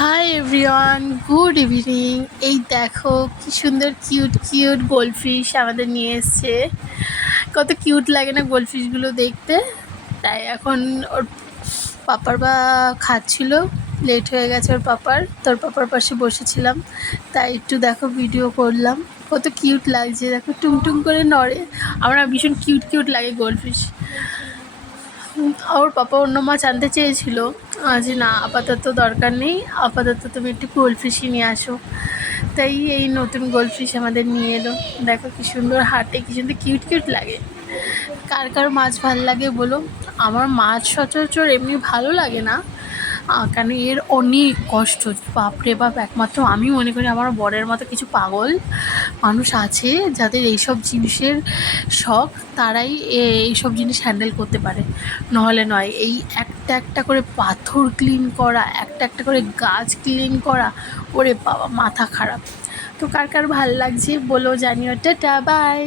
Hi everyone, good evening. এই দেখো কি সুন্দর কিউট কিউট গোল্ডফিশ আমাদের নিয়ে এসছে। কত কিউট লাগে না গোল্ডফিশগুলো দেখতে। তাই এখন ওর পাপার বা খাচ্ছিল, লেট হয়ে গেছে ওর পাপার, তোর পাপার পাশে বসেছিলাম, তাই একটু দেখো ভিডিও করলাম। কত কিউট লাগছে দেখো, টুংটুং করে নড়ে। আমার ভীষণ কিউট কিউট লাগে গোল্ডফিশ। ওর পাপা অন্য মাছ আনতে চেয়েছিল, যে না আপাতত দরকার নেই, আপাতত তুমি একটু গোল্ডফিশই নিয়ে আসো। তাই এই নতুন গোল্ডফিশ আমাদের নিয়ে এলো। দেখো কি সুন্দর হাঁটে, কি সুন্দর কিউট কিউট লাগে। কার কার মাছ ভালো লাগে বলো। আমার মাছ সচরাচর এমনি ভালো লাগে না, কারণ এর অনেক কষ্ট। বাপরে বাপ, একমাত্র আমি মনে করি আমার বরের মতো কিছু পাগল মানুষ আছে যাদের এইসব জিনিসের শখ, তারাই এইসব জিনিস হ্যান্ডেল করতে পারে, নহলে নয়। এই একটা একটা করে পাথর ক্লিন করা, একটা একটা করে গাছ ক্লিন করা, ওরে বাবা মাথা খারাপ। তো কার কার ভাল লাগছে বলো, জানিও। Tata, by.